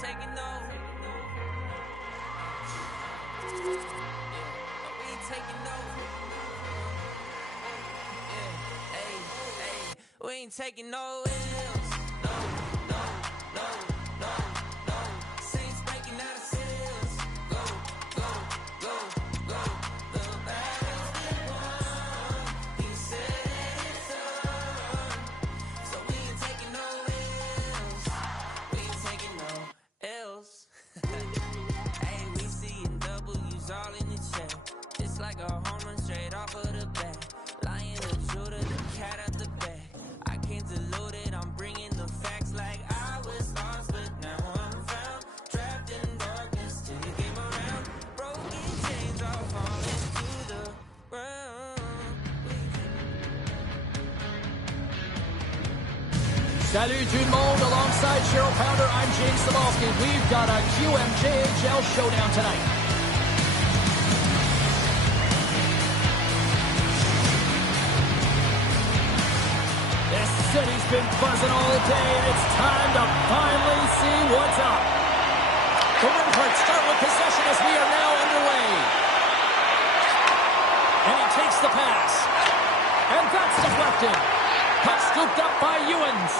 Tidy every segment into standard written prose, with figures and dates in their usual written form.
Taking over. We ain't taking over. We ain't taking no L's. No. Saints breaking out of cells. Go. The battle's been won. He said it's done. So we ain't taking no L's. We ain't taking no L's. Hey, we seeing W's all in the chat. It's like a home run straight off of the bat. Lion the shooter, the cat out the back. I can't dilute it, I'm bringing the facts like I was lost, but now I'm found. Trapped in darkness till you came around. Broken chains all falling to the ground. Salut tout le monde, alongside Cheryl Pounder, I'm James Sabalski. We've got a QMJHL showdown tonight. This city's been buzzing all day, and it's time to finally see what's up. The Rimcarts start with possession as we are now underway. And he takes the pass. And that's deflected. Puck scooped up by Ewens.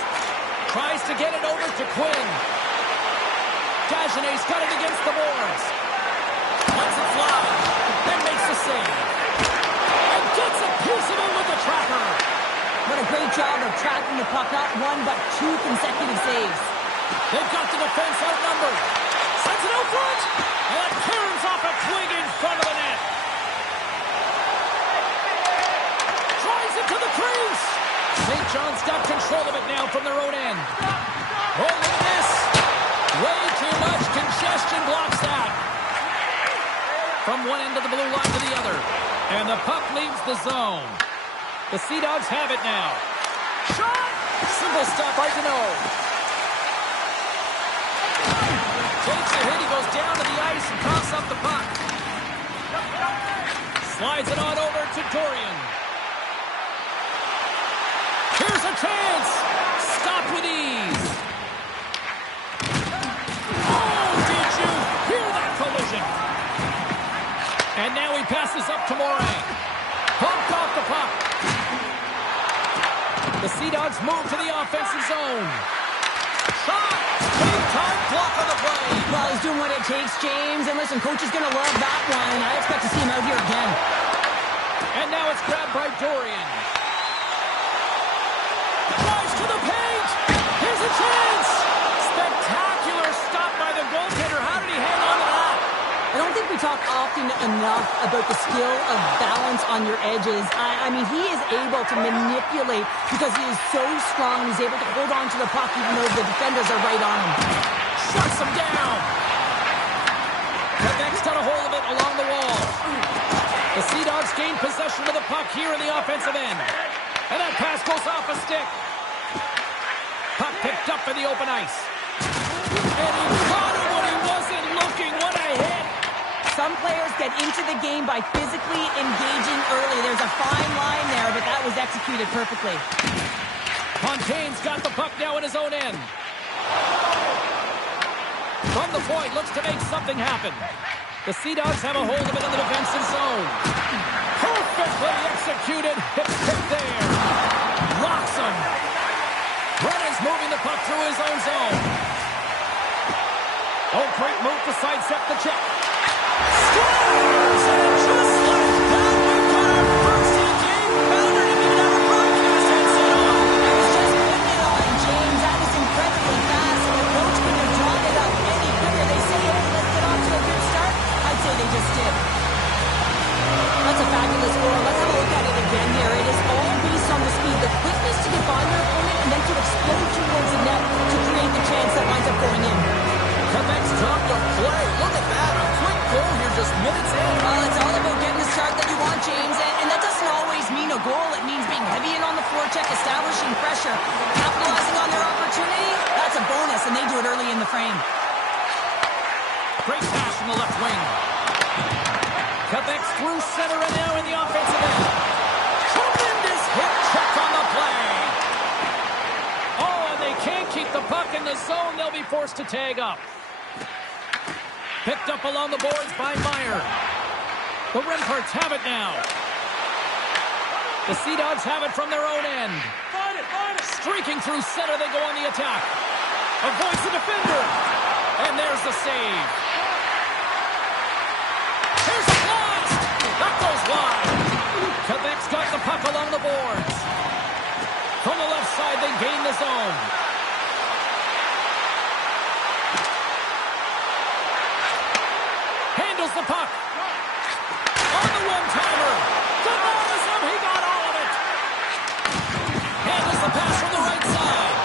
Tries to get it over to Quinn. Dagenet's got it against the boards. Lets it fly. And makes the save. And gets a piece of it with the tracker. What a great job of tracking the puck, not one but two consecutive saves. They've got the defense outnumbered. Sends it out front. And it turns off a twig in front of the net. Drives it to the crease. St. John's got control of it now from their own end. Oh, look at this. Way too much congestion blocks that. From one end of the blue line to the other. And the puck leaves the zone. The Sea Dogs have it now. Shot! Simple stop by Deneau. Takes a hit, he goes down to the ice and coughs up the puck. Slides it on over to Dorian. Here's a chance! Stopped with ease. Oh, did you hear that collision? And now he passes up to Morin. Pumped off the puck. The Sea Dogs move to the offensive zone. Shot! Big time block on the play. Well, he's doing what it takes, James. And listen, coach is going to love that one. I expect to see him out here again. And now it's grabbed by Dorian. Drives to the paint. Here's a chance. Spectacular stop by the goaltender. How did he hang on to that? I don't think we talk often enough about the skill of balance on your edges. I mean, he is able to manipulate because he is so strong. He's able to hold on to the puck even though the defenders are right on him. Shuts him down. Quebec's got a hold of it along the wall. The Sea Dogs gain possession of the puck here in the offensive end. And that pass goes off a stick. Puck picked up in the open ice. And he caught him when he wasn't looking. What a hit. Some players get into the game by physically engaging early. There's a fine line there, but that was executed perfectly. Fontaine's got the puck now in his own end. From the point, looks to make something happen. The Sea Dogs have a hold of it in the defensive zone. Perfectly executed. Hit there. Rocks him. Brennan's moving the puck through his own zone. Oh, great move to sidestep the check. Scores! And just like that, we've got our first in-game bounder to be our broadcast headset on. I was just putting it on, James. That was incredibly fast, and the coach couldn't have drawn it up any quicker. They say, hey, let's get off to a good start. I'd say they just did. That's a fabulous score. Let's have a look at it again here. It is all based on the speed, the quickness to get by your opponent, and then to explode towards the net to create the chance that winds up going in. Quebec's dropped a play. Look at that. A quick goal here just minutes in. Well, it's all about getting the start that you want, James, and that doesn't always mean a goal. It means being heavy in on the forecheck, establishing pressure, capitalizing on their opportunity. That's a bonus, and they do it early in the frame. Great pass from the left wing. Quebec's through center and now in the offensive end. Tremendous hit check on the play. Oh, and they can't keep the puck in the zone. They'll be forced to tag up. Picked up along the boards by Meyer. The Rimparts have it now. The Sea Dogs have it from their own end. Streaking through center, they go on the attack. Avoids the defender. And there's the save. Here's a blast. That goes wide. Quebec's got the puck along the boards. From the left side, they gain the zone. Handles the puck. On the one-timer. Cammysue, he got all of it. Handles the pass from the right side.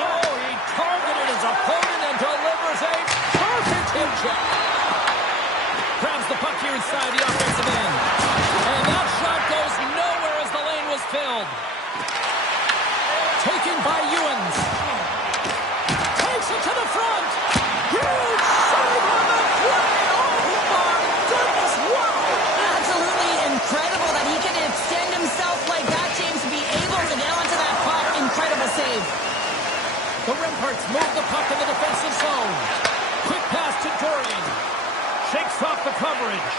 Oh, he targeted his opponent and delivers a perfect hip check. Grabs the puck here inside the offensive end. And that shot goes nowhere as the lane was filled. Taken by Ewens. Takes it to the front. Huge save on the play. Oh, my goodness. Wow. Absolutely incredible that he can extend himself like that, James, to be able to get onto that puck. Incredible save. The Rimparts move the puck in the defensive zone. Quick pass to Dorian. Shakes off the coverage.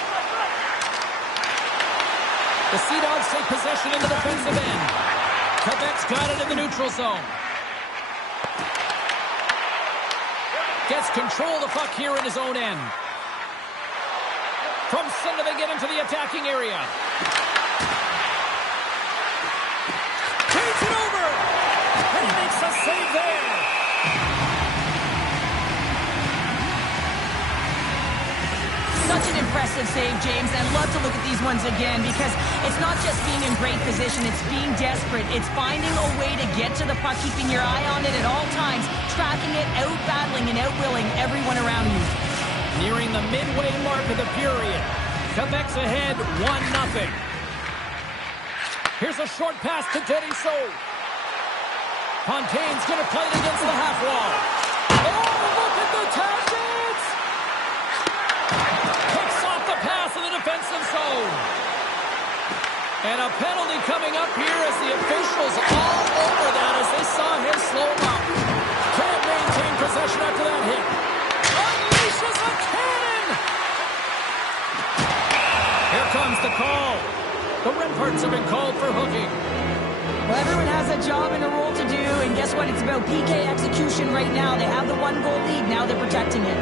The Sea Dogs take possession in the defensive end. Quebec's got it in the neutral zone. Gets control of the puck here in his own end. From center, they get into the attacking area. Takes it over. And he makes a save there. Such an impressive save, James. And I'd love to look at these ones again because it's not just being in great position, it's being desperate. It's finding a way to get to the puck, keeping your eye on it at all times, tracking it, out-battling and out-willing everyone around you. Nearing the midway mark of the period. Quebec's ahead 1-0. Here's a short pass to Darrius. Fontaine's going to play it against the half wall. Oh, look at the tangents! Picks off the pass in the defensive zone. And a penalty coming up here as the officials all over that as they saw him slow him up. Can't maintain possession after that hit. Unleashes a cannon! Here comes the call. The Rimparts have been called for hooking. Well, everyone has a job and a role to do, and guess what? It's about PK execution right now. They have the 1-goal lead. Now they're protecting it.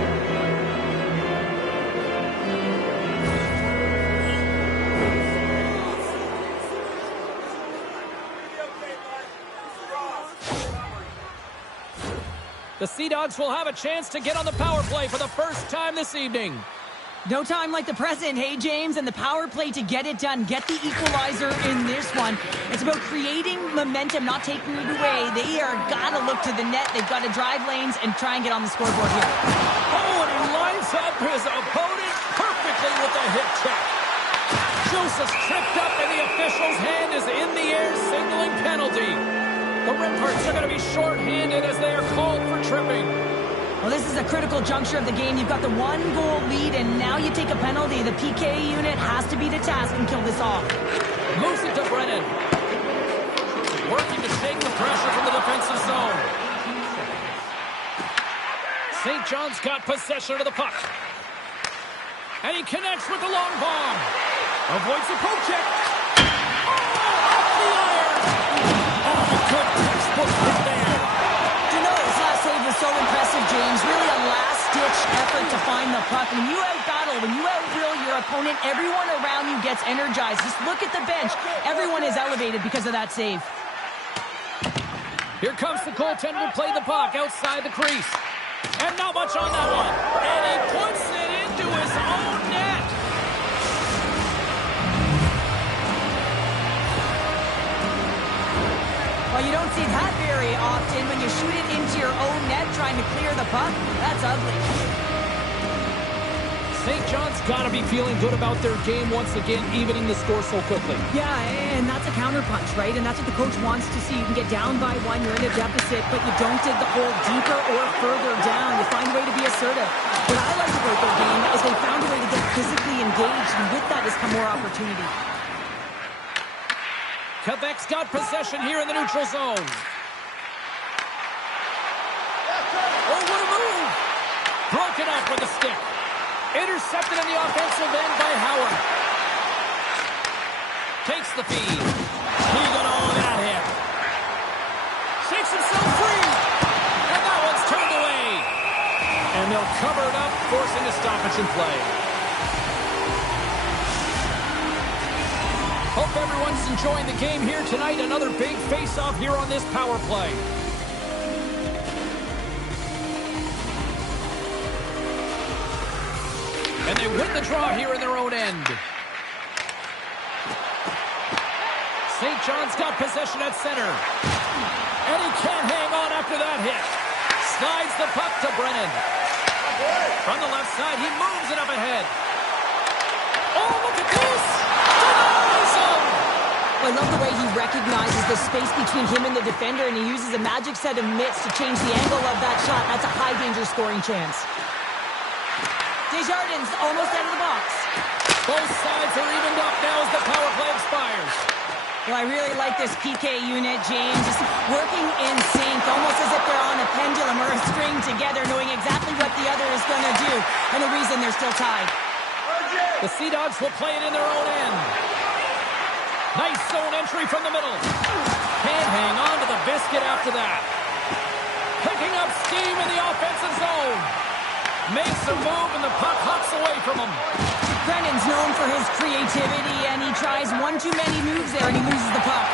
The Sea Dogs will have a chance to get on the power play for the first time this evening. No time like the present, hey, James, and the power play to get it done. Get the equalizer in this one. It's about creating momentum, not taking it away. They are got to look to the net. They've got to drive lanes and try and get on the scoreboard here. Oh, and he lines up his opponent perfectly with a hip check. Joseph's tripped up, and the official's hand is in the air, signaling penalty. The Rimparts are going to be shorthanded as they are called for tripping. Well, this is a critical juncture of the game. You've got the 1-goal lead, and now you take a penalty. The PK unit has to be the task and kill this off. Moves it to Brennan. Working to take the pressure from the defensive zone. St. John's got possession of the puck. And he connects with the long bomb. Avoids the poke check. Oh, off the iron. Oh, good textbook hit there. His last save was so impressive, James. Really a last-ditch effort to find the puck. When you out-battle, when you out-will your opponent, everyone around you gets energized. Just look at the bench. Everyone is elevated because of that save. Here comes the goaltender to play the puck outside the crease. And not much on that one. And he puts it into his own net. Well, you don't see that very often when you shoot it into your own net trying to clear the puck. That's ugly. St. John's got to be feeling good about their game once again, evening the score so quickly. Yeah, and that's a counterpunch, right? And that's what the coach wants to see. You can get down by one, you're in a deficit, but you don't dig the hole deeper or further down. You find a way to be assertive. What I like about their game is they found a way to get physically engaged, and with that has come more opportunity. Quebec's got possession here in the neutral zone. Broken up with a stick. Intercepted in the offensive end by Howard. Takes the feed. He got all of that hit. Shakes himself free. And that one's turned away. And they'll cover it up, forcing a stoppage in play. Hope everyone's enjoying the game here tonight. Another big face-off here on this power play. And they win the draw here in their own end. St. John's got possession at center. And he can't hang on after that hit. Slides the puck to Brennan. From the left side, he moves it up ahead. Oh, look at this! Denies him! I love the way he recognizes the space between him and the defender, and he uses a magic set of mitts to change the angle of that shot. That's a high-danger scoring chance. Desjardins almost out of the box. Both sides are evened up now as the power play expires. Well, I really like this PK unit, James. Just working in sync, almost as if they're on a pendulum or a string together, knowing exactly what the other is going to do, and the reason they're still tied. The Sea Dogs will play it in their own end. Nice zone entry from the middle. Can't hang on to the biscuit after that. Picking up steam in the offensive zone. Makes a move and the puck hops away from him. Brennan's known for his creativity, and he tries one too many moves there, and he loses the puck.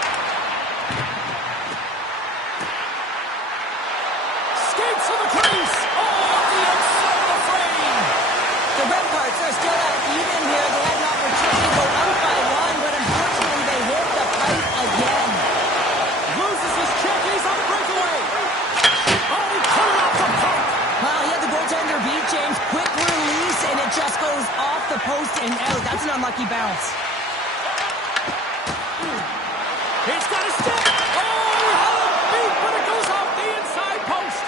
Skates to the crease. Oh, the outside of the frame. The Redparts are still at even here. They had an opportunity to go out by one, but unfortunately they hit the pipe again. Loses his check, and he's on the breakaway. Oh, he cut it off the puck. Well, he had the goaltender beat, James. Quick release, and it just goes off the post and out. That's an unlucky bounce. He's got a stick. Oh, he had it beat, but it goes off the inside post.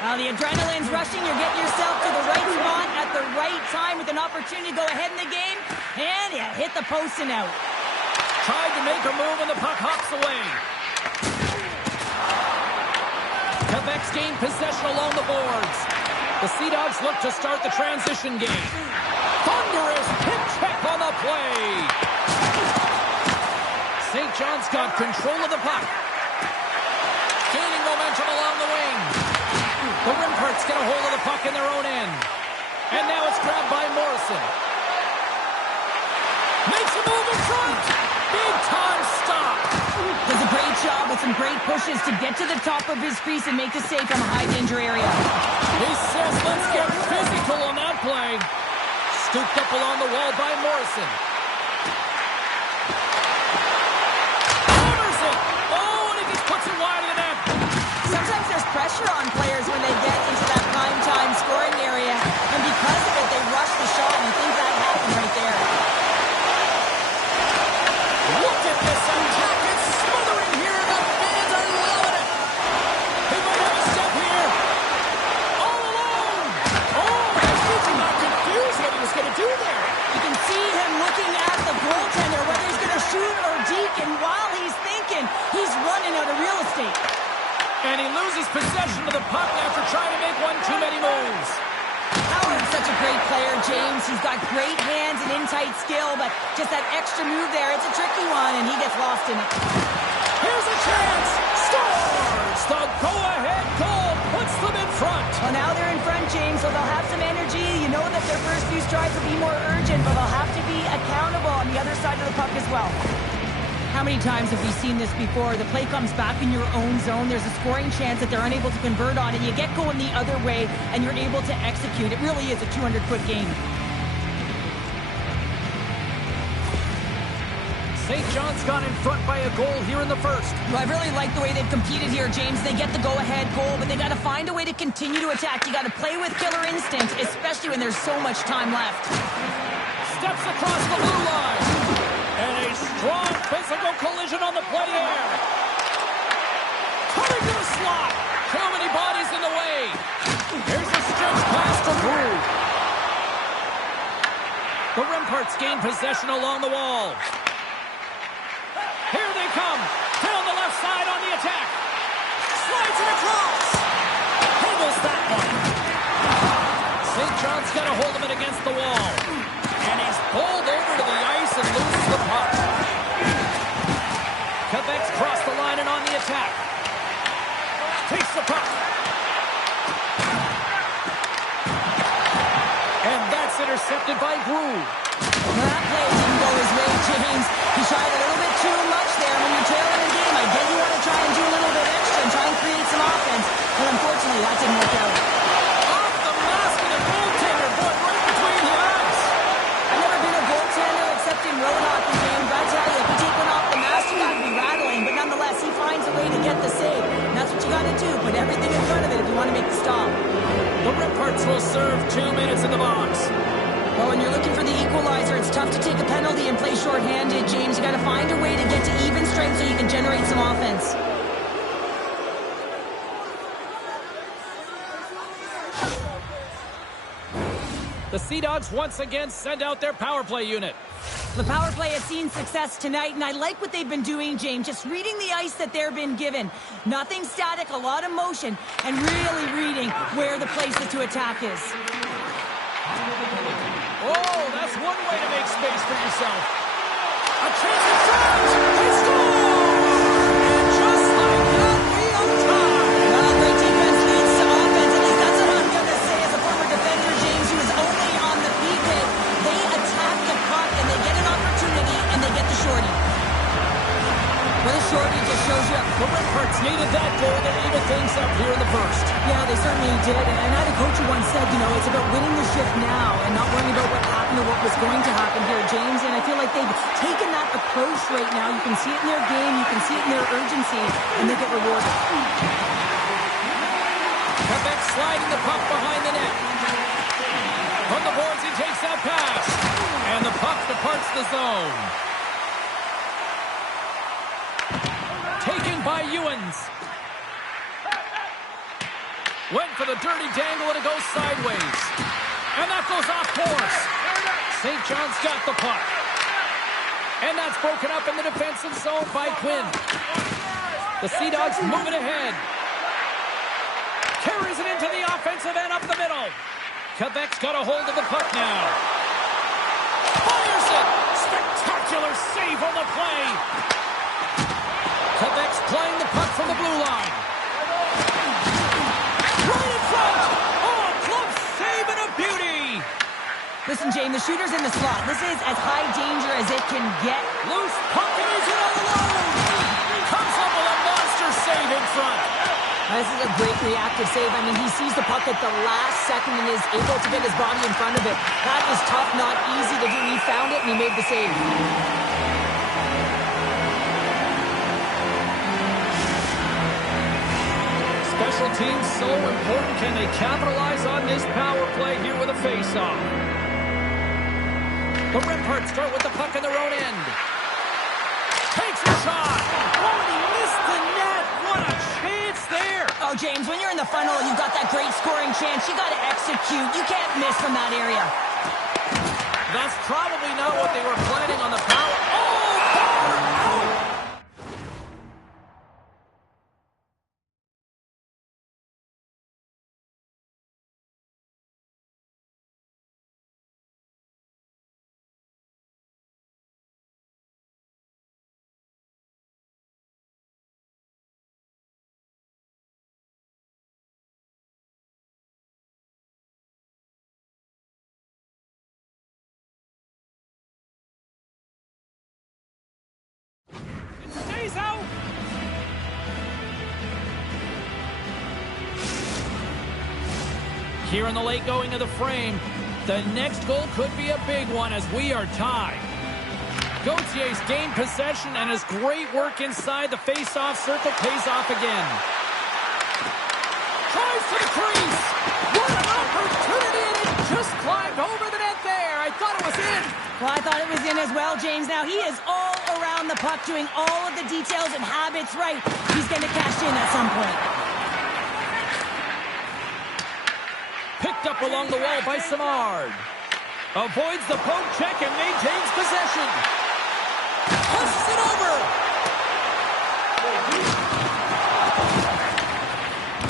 Well, the adrenaline's rushing. You're getting yourself to the right spot at the right time with an opportunity to go ahead in the game, and you hit the post and out. Tried to make a move, and the puck hops away. Quebec's gained possession along the boards. The Sea Dogs look to start the transition game. Thunderous hip check on the play. St. John's got control of the puck. Gaining momentum along the wing. The Rimparts get a hold of the puck in their own end. And now it's grabbed by Morrison. Makes a move in front. Big time stop. Does a great job with some great pushes to get to the top of his crease and make the save from a high-danger area. He says, let's get physical on that play. Scooped up along the wall by Morrison. Hammers it. Oh, and he just puts it wide of the net. Sometimes there's pressure on players when they get into that prime-time scoring area, and because of it, they rush the shot, and you think that happened right there. Look at this attack. It's smothering here. The fans are loving it. He might have a step here. All alone. Oh, he got confused what he was going to do there. You can see him looking at the goaltender, whether he's going to shoot or deke, and while he's thinking, he's running out of real estate. And he loses possession of the puck after trying to make one too many moves. Howard's such a great player, James. He's got great hands and in-tight skill, but just that extra move there, it's a tricky one, and he gets lost in it. Here's a chance. Scores! The go-ahead goal puts them in front. Well, now they're in front, James, so they'll have some energy. You know that their first few strides will be more urgent, but they'll have to be accountable on the other side of the puck as well. How many times have we seen this before? The play comes back in your own zone. There's a scoring chance that they're unable to convert on, and you get going the other way, and you're able to execute. It really is a 200-foot game. St. John's gone in front by a goal here in the first. Well, I really like the way they've competed here, James. They get the go-ahead goal, but they got to find a way to continue to attack. You got to play with killer instinct, especially when there's so much time left. Steps across the blue line. And a strong physical collision on the play there. Coming to the slot. Too many bodies in the way. Here's a stretch pass to Brew. The Rimparts gain possession along the wall. Here they come. Down the left side on the attack. Slides it across. Handles that one. John's got a hold of it against the wall. And he's pulled over to the ice and loses the puck. Quebec's crossed the line and on the attack. Takes the puck. And that's intercepted by Groove. Well, that play didn't go his way, James. He tried a little bit too much there. When you're trailing a game, I get you want to try and do a little bit extra and try and create some offense. But unfortunately, that didn't work out. Off the mask of the goaltender, boy, right between the eyes. I've never been a goaltender except in road hockey, James. I tell you, if you take one off the mask, you got to be rattling. But nonetheless, he finds a way to get the save. And that's what you got to do. Put everything in front of it if you want to make the stop. The Ripparts will serve 2 minutes in the box. Well, when you're looking for the equalizer, it's tough to take a penalty and play shorthanded, James. You got to find a way to get to even strength so you can generate some offense. The Sea Dogs once again send out their power play unit. The power play has seen success tonight, and I like what they've been doing, James. Just reading the ice that they've been given. Nothing static, a lot of motion, and really reading where the places to attack is. Oh, that's one way to make space for yourself. A chance to shot! They score! And just like that, we are tied. Well, great defense leads to offense. At least that's what I'm going to say as a former defender, James, who is only on the PK. They attack the puck, and they get an opportunity, and they get the shorty. Well, the shorty just shows you The Ripparts needed that goal to even things up here in the first. Yeah, they certainly did. And I had a coach who once said, you know, it's about winning the shift now and not worrying about what happened or what was going to happen here, James. And I feel like they've taken that approach right now. You can see it in their game. You can see it in their urgency. And they get rewarded. Quebec sliding the puck behind the net. From the boards, he takes that pass. And the puck departs the zone. Taken by Ewens. Went for the dirty dangle and it goes sideways. And that goes off course. St. John's got the puck. And that's broken up in the defensive zone by Quinn. The Sea Dogs moving ahead. Carries it into the offensive end up the middle. Quebec's got a hold of the puck now. Fires it! Spectacular save on the play. Quebec's playing the puck from the blue line. Right in front! Oh, club save and a beauty! Listen, James, the shooter's in the slot. This is as high danger as it can get. Loose puck and he's in all alone! Comes up with a monster save in front. This is a great reactive save. I mean, he sees the puck at the last second and is able to get his body in front of it. That is tough, not easy to do. He found it and he made the save. Special teams so important. Can they capitalize on this power play here with a face-off? The Ripparts start with the puck in their own end. Takes a shot. Oh, he missed the net. What a chance there. Oh, James, when you're in the funnel, you've got that great scoring chance. You got to execute. You can't miss from that area. That's probably not what they were planning on the power. Oh, power out. Stays out. Here in the late going of the frame, the next goal could be a big one as we are tied. Gautier's gained possession and his great work inside the face-off circle pays off again. Tries to the crease. What an opportunity, and it just climbed over the net there. I thought it was in. Well, I thought it was in as well, James. Now, he is all around the puck, doing all of the details and habits right. He's going to cash in at some point. Picked up along the wall by Samard. Avoids the poke check and maintains possession. Pushes it over.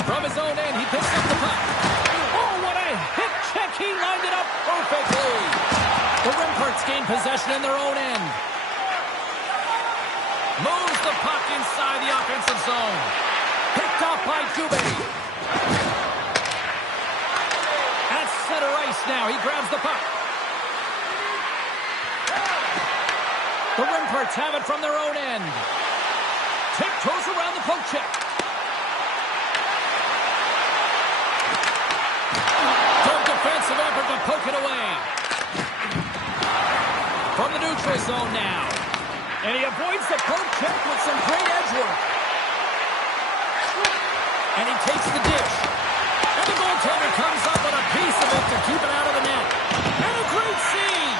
From his own end, he picks up the puck. Oh, what a hip check. He lined it Ramparts gain possession in their own end. Moves the puck inside the offensive zone. Picked off by Dubé. At center ice now. He grabs the puck. The Ramparts have it from their own end. Tiptoes around the poke check. Good defensive effort to poke it away. From the neutral zone now. And he avoids the poke check with some great edge work. And he takes the dish. And the goaltender comes up on a piece of it to keep it out of the net. And a great save.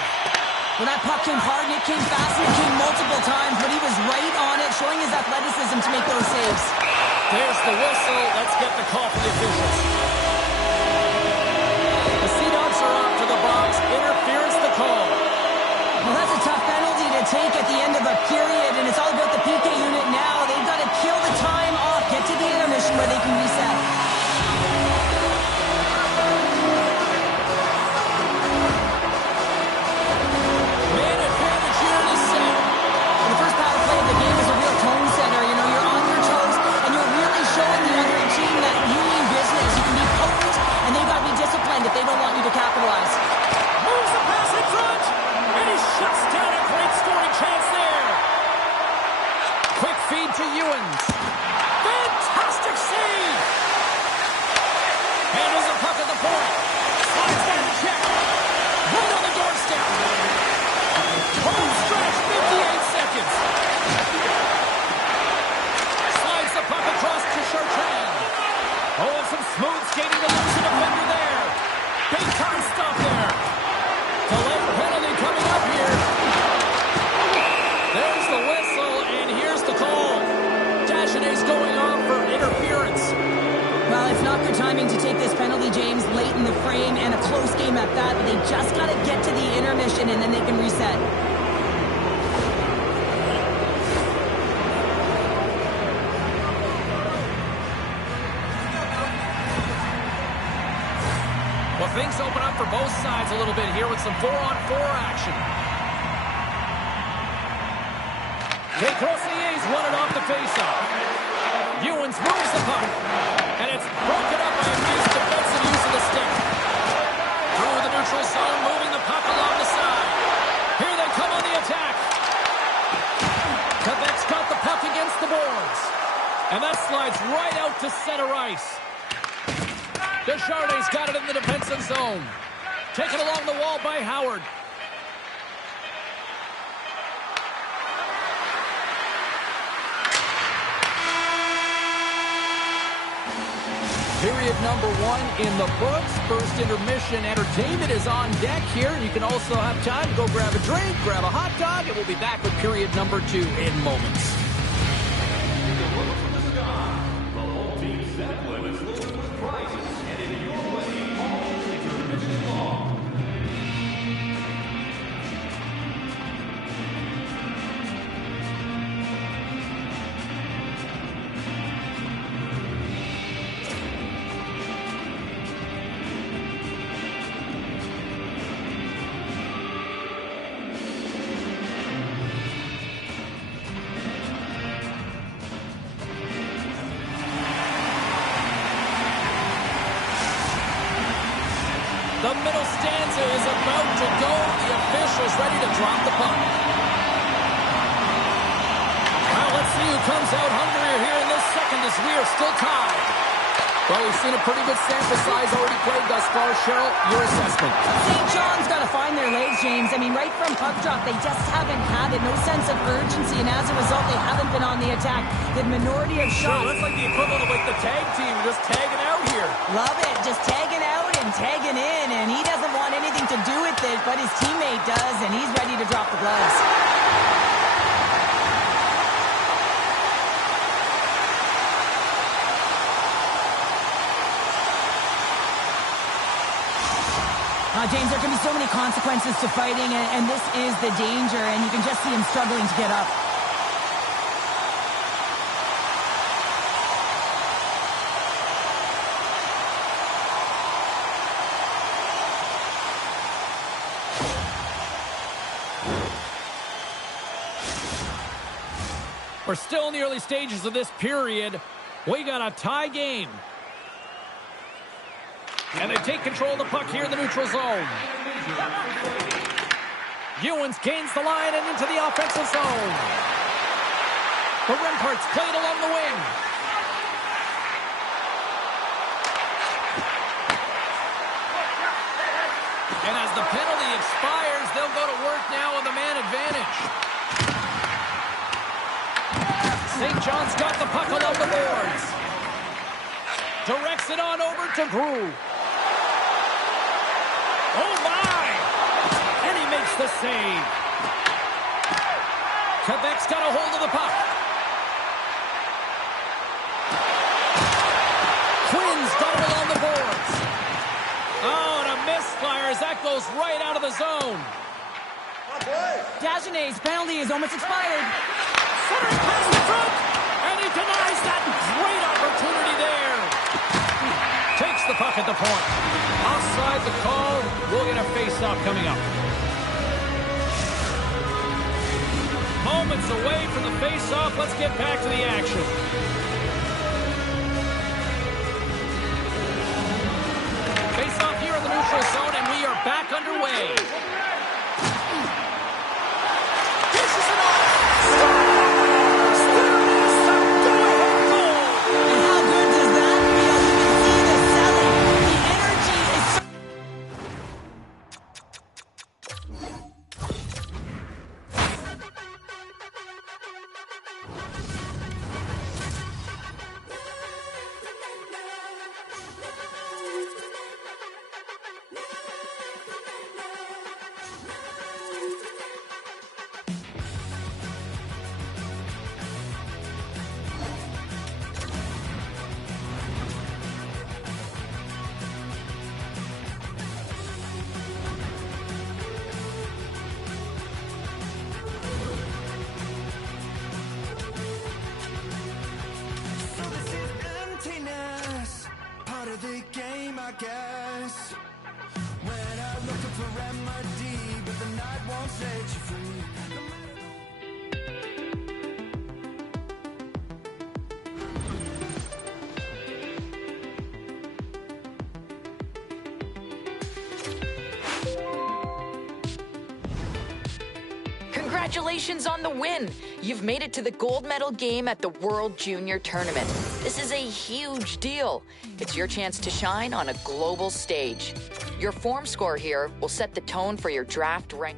When that puck came hard and it came fast and it came multiple times, but he was right on it, showing his athleticism to make those saves. There's the whistle. Let's get the call from the officials. The Sea Dogs are off to the box. Interference the call. Well, that's a tough penalty to take at the end of a period, and it's all about the PK unit now. They've got to kill the time off, get to the intermission where they can reset. Man advantage unit is set. And the first power play of the game is a real tone setter. You know, you're on your toes, and you're really showing the other team that you mean business. You can be potent, and they've got to be disciplined if they don't want you to capitalize. Moves the pass in front. And he shuts down a great scoring chance there. Quick feed to Ewens. Fantastic save. Handles the puck at the point. Slides down the check. Right on the doorstep. Home stretch, 58 seconds. Slides the puck across to Chartrand. Oh, and some smooth skating to lose a defender there. Big time stop there. Delay penalty coming up here. There's the whistle, and here's the call. Dagenet's going on for interference. Well, it's not good timing to take this penalty, James, late in the frame, and a close game at that, but they just got to get to the intermission, and then they can reset. Well, things open up for both sides a little bit here with some 4-on-4 action. They Grossier's won it off the faceoff. Ewens moves the puck, and it's broken up by a nice defensive use of the stick. Through the neutral zone, moving the puck along the side. Here they come on the attack. Quebec's got the puck against the boards. And that slides right out to center ice. Deschardes's got it in the defensive zone. Taken along the wall by Howard. Period number 1 in the books. First intermission entertainment is on deck here. And you can also have time to go grab a drink, grab a hot dog, and we'll be back with period number 2 in moments. The middle stanza is about to go. The officials ready to drop the puck. Now let's see who comes out hungrier here in this second as we are still tied. Well, we've seen a pretty good sample size already played thus far. Cheryl, your assessment. St. John's got to find their legs, James. I mean, right from puck drop, they just haven't had it. No sense of urgency, and as a result, they haven't been on the attack. The minority of shots. Sure, that's like the equivalent of like the tag team, just tagging out here. Love it. Just tagging out and tagging in, and he doesn't want anything to do with it, but his teammate does, and he's ready to drop the gloves. James, there can be so many consequences to fighting, and this is the danger, and you can just see him struggling to get up. We're still in the early stages of this period. We got a tie game. And they take control of the puck here in the neutral zone. Ewens gains the line and into the offensive zone. The Remparts played along the wing. And as the penalty expires, they'll go to work now with a man advantage. St. John's got the puck along the boards. Directs it on over to Grew. Oh, my! And he makes the save. Quebec's got a hold of the puck. Quinn's got it along the boards. Oh, and a misfire as that goes right out of the zone. Dagenet's penalty is almost expired. Centering past the front, and he denies that great opportunity there. Takes the puck at the point. Offside the call. We'll get a face-off coming up. Moments away from the face-off. Let's get back to the action. Face-off here in the neutral zone, and we are back underway. Dishes it off. There it is. The go-ahead goal. And how good does that feel? You can see the selling. The energy is so... So this is emptiness, part of the game, I guess. When I'm looking for remedy, but the night won't set you free. No matter Congratulations on the win! You've made it to the gold medal game at the World Junior Tournament. This is a huge deal. It's your chance to shine on a global stage. Your form score here will set the tone for your draft rank.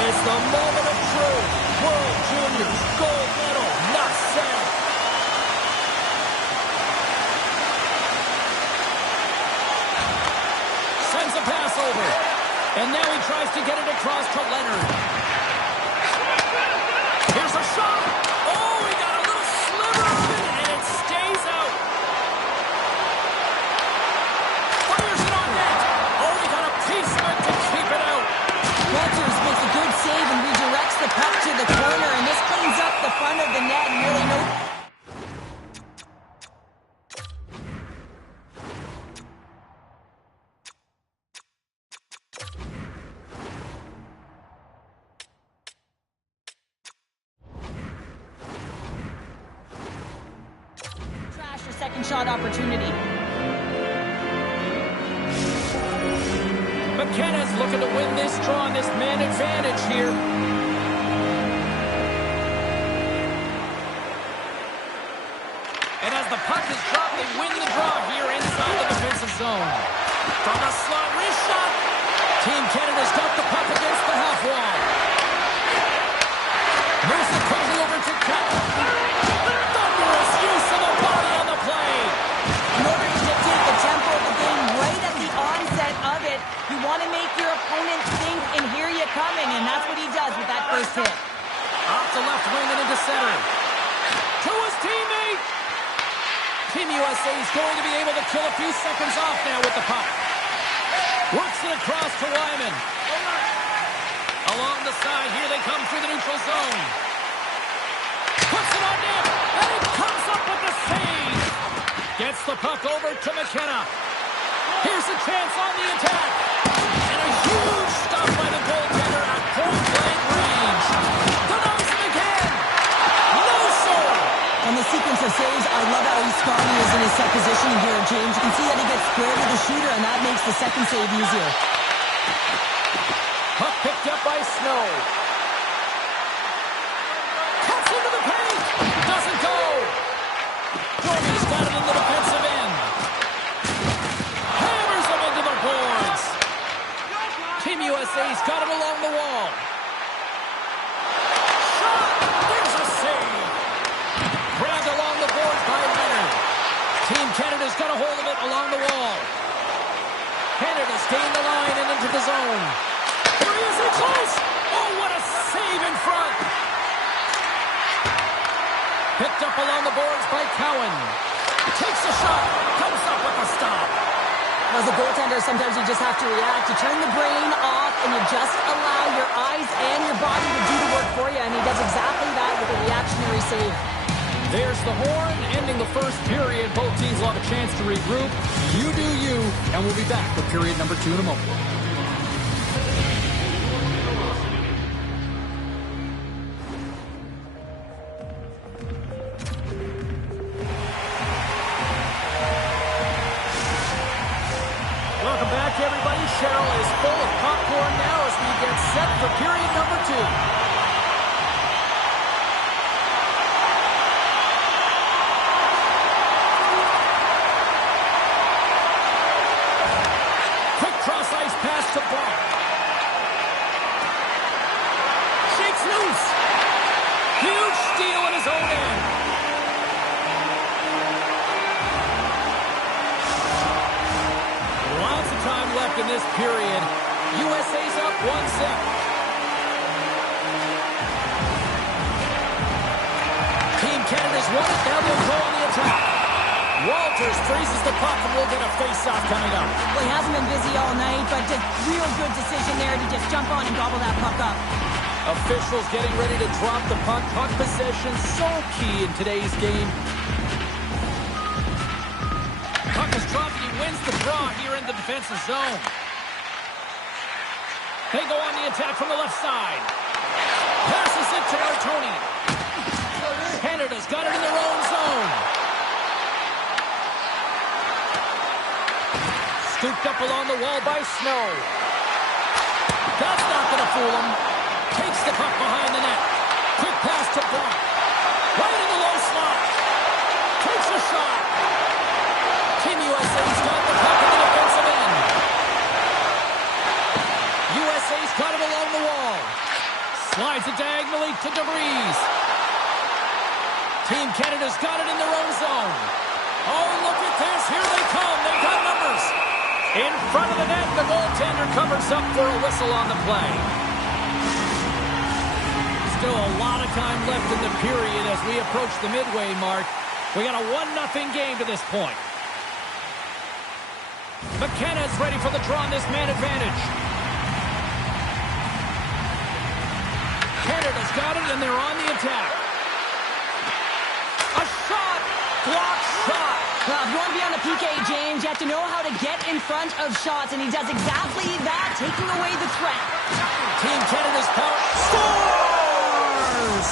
It's the moment of truth. World Juniors gold medal, not set. Sends a pass over. And now he tries to get it across to Leonard. Here's a shot. Oh, he got a little sliver of it, and it stays out. Fires it on net. Oh, he got a piece of it to keep it out. Walters makes a good save and redirects the puck to the corner, and this cleans up the front of the net and really no... Trash your second shot opportunity. McKenna's looking to win this draw on this man advantage here. And as the puck is dropped, they win the draw here inside the defensive zone. From the slot, wrist shot. Team Canada's got the puck against the half wall. make your opponent think and hear you coming, and that's what he does with that first hit. Off to left wing and into center. To his teammate. Team USA is going to be able to kill a few seconds off now with the puck. Works it across to Wyman. Along the side, here they come through the neutral zone. Puts it on net, and he comes up with the save. Gets the puck over to McKenna. Here's a chance on the attack. And a huge stop by the goaltender at point-blank range. Denies him again. No, sir. On the sequence of saves, I love how Scotty is in his set position here, James. You can see that he gets square to the shooter, and that makes the second save easier. Puck picked up by Snow. Cuts into the paint. Doesn't go. Jordy's got it in the defensive end. Hammers him into the boards. Team USA's got it along the wall. Shot. There's a save. Grabbed along the boards by Leonard. Team Canada's got a hold of it along the wall. Canada's gained the line and into the zone. Is it close? Oh, what a save in front. Picked up along the boards by Cowan. Takes a shot. Comes up with a stop. As a goaltender, sometimes you just have to react. You turn the brain off, and you just allow your eyes and your body to do the work for you, and he does exactly that with a reactionary save. There's the horn, ending the first period. Both teams will have a chance to regroup. You do you, and we'll be back with period number 2 in a moment. Welcome back, everybody. Cheryl is full of popcorn now as we get set for period number 2. Quick cross-ice pass to Brock. Shakes loose. Huge steal in his own end. Lots of time left in this period. USA's up 1-0. Team Canada's won it. Now they'll go on the attack. Walters freezes the puck, and we'll get a face-off coming up. Well, he hasn't been busy all night, but a real good decision there to just jump on and gobble that puck up. Officials getting ready to drop the puck. Puck possession so key in today's game. Puck is dropped. He wins the draw here in the defensive zone. They go on the attack from the left side. Passes it to Martoni. Canada's got it in their own zone. Scooped up along the wall by Snow. That's not going to fool him. Takes the puck behind the net. Quick pass to Brock. Right in the low slot. Takes a shot. Team USA's got the puck in the defensive end. USA's got it along the wall. Slides it diagonally to DeVries. Team Canada's got it in their own zone. Oh, look at this. Here they come. They've got numbers. In front of the net, the goaltender covers up for a whistle on the play. Still a lot of time left in the period as we approach the midway mark. We got a 1-0 game to this point. McKenna's ready for the draw on this man advantage. Canada's got it, and they're on the attack. A shot! Blocked shot! Well, if you want to be on the PK, James, you have to know how to get in front of shots, and he does exactly that, taking away the threat. Team Canada's power scores!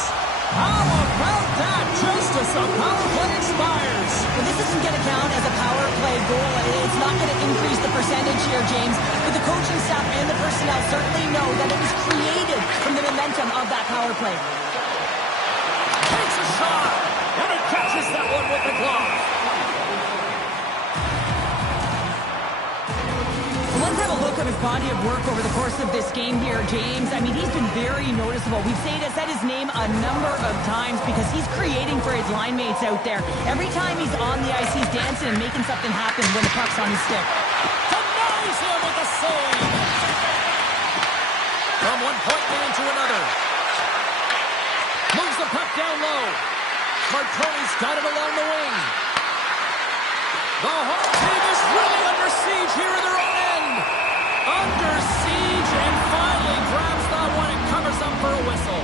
How about that? Just as the power play expires. Well, this isn't going to count as a power play goal. It's not going to increase the percentage here, James. But the coaching staff and the personnel certainly know that it was created from the momentum of that power play. Takes a shot, and he catches that one with the glove. Let's have a look at his body of work over the course of this game here, James. I mean, he's been very noticeable. We've said his name a number of times because he's creating for his line mates out there. Every time he's on the ice, he's dancing and making something happen when the puck's on his stick. Denies him with a save. one point man to another. Moves the puck down low. Marconi's got it along the wing. The home team is really under siege here in their own end. Under siege, and finally grabs that one and covers up for a whistle.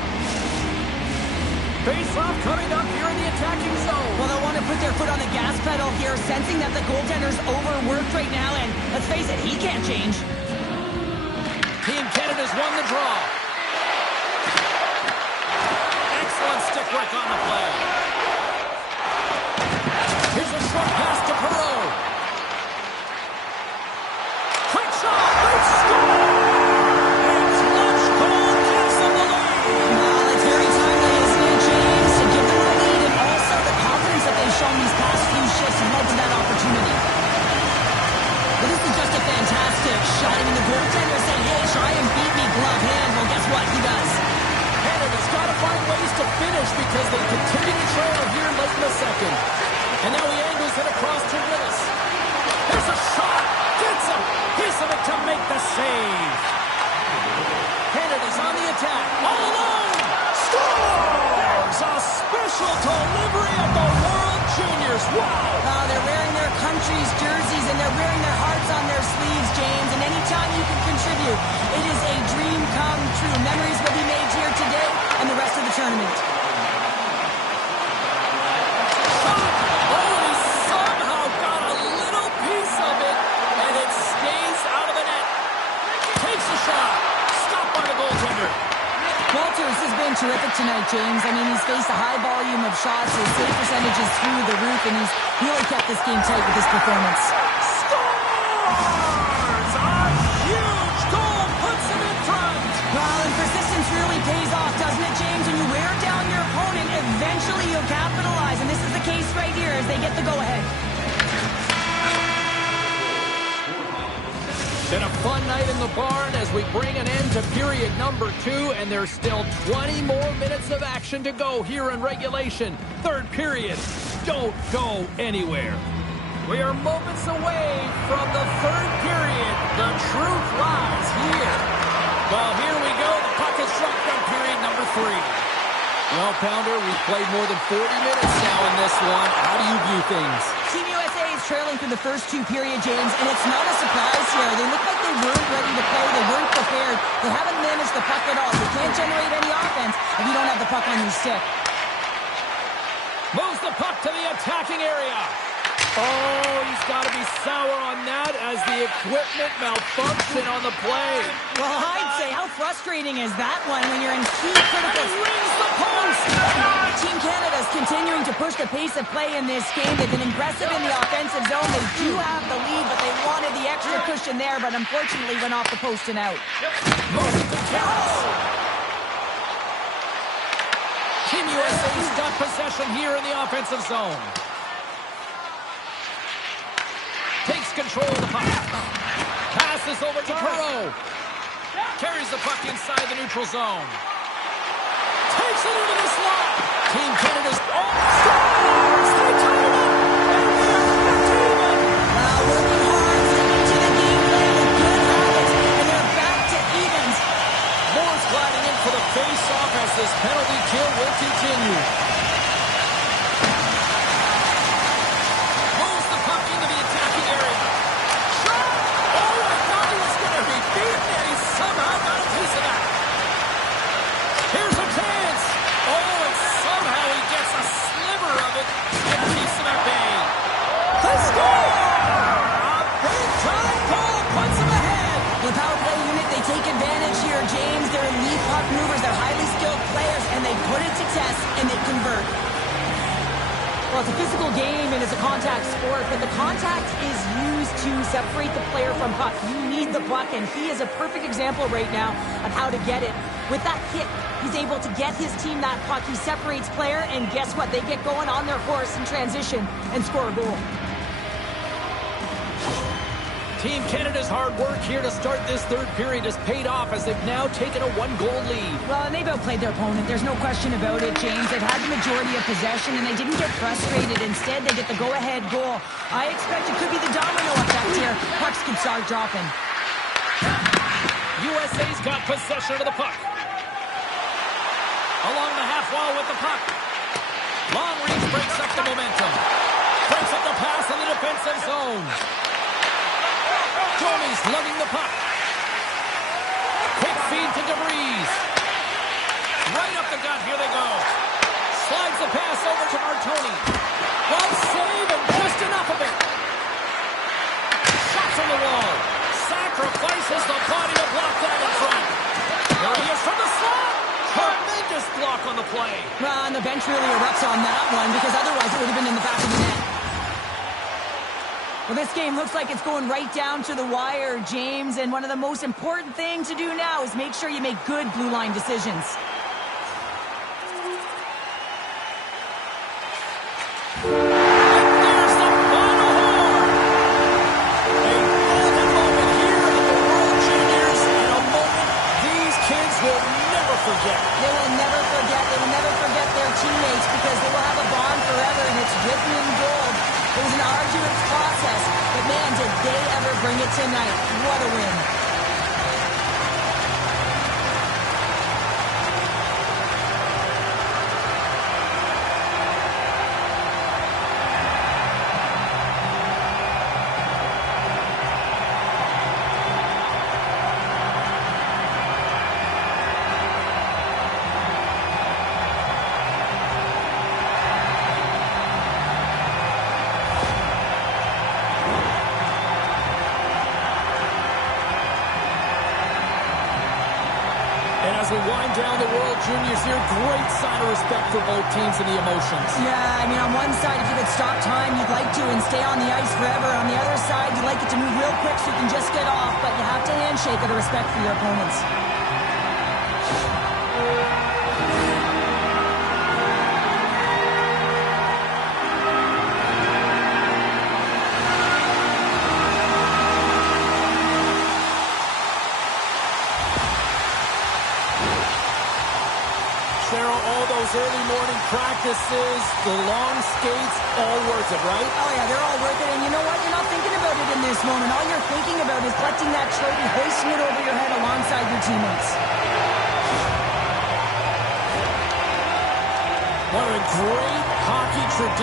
Face-off coming up here in the attacking zone. Well, they'll want to put their foot on the gas pedal here, sensing that the goaltender's overworked right now, and let's face it, he can't change. Team Canada's won the draw. Excellent stick work on the play. Here's a short pass to Perreault. Quick shot! They score! And clutch goal gives them the lead. Well, it's very timely, isn't it, James, to give them the lead, and also the confidence that they've shown these past few shifts led to that opportunity. But this is just a fantastic shot. I mean, the goaltender said, hey, try and beat me glove hand. Well, guess what? He does. Canada's got to find ways to finish because they continue to trail here late in the second. And now he angles it across to Willis. There's a shot. Gets a piece of it to make the save. Canada's on the attack. All alone. Scores! A special delivery of the World Juniors. Wow! They're wearing their country's jerseys and they're wearing their hearts on their sleeves, James. And anytime you can contribute, it is a dream come true. Memories will be made here today and the rest of the tournament. Walters has been terrific tonight, James. I mean, he's faced a high volume of shots. His save percentage is through the roof, and he's really kept this game tight with his performance. Scores! A huge goal puts him in front. Well, and persistence really pays off, doesn't it, James? When you wear down your opponent, eventually you'll capitalize, and this is the case right here as they get the go-ahead. Been a fun night in the barn as we bring an end to period number 2, and there's still 20 more minutes of action to go here in regulation. Third period. Don't go anywhere. We are moments away from the third period. The truth lies here. Well, here we go. The puck is dropped on period number 3. Well, Pounder, we've played more than 40 minutes now in this one. How do you view things? Team USA is trailing through the first 2 periods, James, and it's not a surprise here. They look like they weren't ready to play. They weren't prepared. They haven't managed the puck at all. You can't generate any offense if you don't have the puck on your stick. Moves the puck to the attacking area. Oh, he's got to be sour on that as the equipment malfunction on the play. Well, I'd say, how frustrating is that one when you're in key critical... He rings the post! Team Canada's continuing to push the pace of play in this game. They've been impressive in the offensive zone. They do have the lead, but they wanted the extra cushion there, but unfortunately went off the post and out. Team USA's got possession here in the offensive zone. Takes control of the puck. Passes over to Perreault. Carries the puck inside the neutral zone. Takes it into the slot. Team Canada's... Oh, scores! They tie it up! And they're back to even! Working hard, sticking to the game plan with good habits, and they're back to evens. Moore's gliding in for the face-off as this penalty kill will continue. Moves the puck into the attacking area. Shot! Oh, I thought he was going to be beaten, and he somehow got a piece of that. Here's a chance. Oh, and somehow he gets a sliver of it and keeps him at bay. The score! A big-time goal puts him ahead. The power play unit, they take advantage here, James. They're elite puck movers. They're highly skilled players, and they put it to test, and they convert. Well, it's a physical game, and it's a contact sport, but the contact is used to separate the player from puck. You need the puck, and he is a perfect example right now of how to get it. With that hit, he's able to get his team that puck. He separates player, and guess what? They get going on their horse in transition and score a goal. Team Canada's hard work here to start this third period has paid off as they've now taken a 1-goal lead. Well, and they've outplayed their opponent. There's no question about it, James. They've had the majority of possession, and they didn't get frustrated. Instead, they get the go-ahead goal. I expect it could be the domino effect here. Pucks could start dropping. USA's got possession of the puck. Along the half wall with the puck. Long reach breaks up the momentum. Breaks up the pass in the defensive zone. Domi's lugging the puck. Quick feed to DeVries. Right up the gut, here they go. Slides the pass over to Martoni. Well, save and just enough of it. Shots on the wall. Sacrifices the body to block that in front. There he is from the slot. Tremendous block on the play. Well, and the bench really erupts on that one because otherwise it would have been in the back of the net. Well, this game looks like it's going right down to the wire, James, and one of the most important things to do now is make sure you make good blue line decisions. They will never forget their teammates because they will have a bond forever and it's written in gold. It was an arduous process, but man, did they ever bring it tonight. What a win. As we wind down the World Juniors here, great sign of respect for both teams and the emotions. Yeah, I mean, on one side, if you could stop time, you'd like to and stay on the ice forever. On the other side, you'd like it to move real quick so you can just get off, but you have to handshake out of respect for your opponents. All those early morning practices, the long skates, all worth it, right? Oh, yeah, they're all worth it. And you know what? You're not thinking about it in this moment. All you're thinking about is collecting that trophy, hoisting it over your head alongside your teammates. What a great hockey tradition.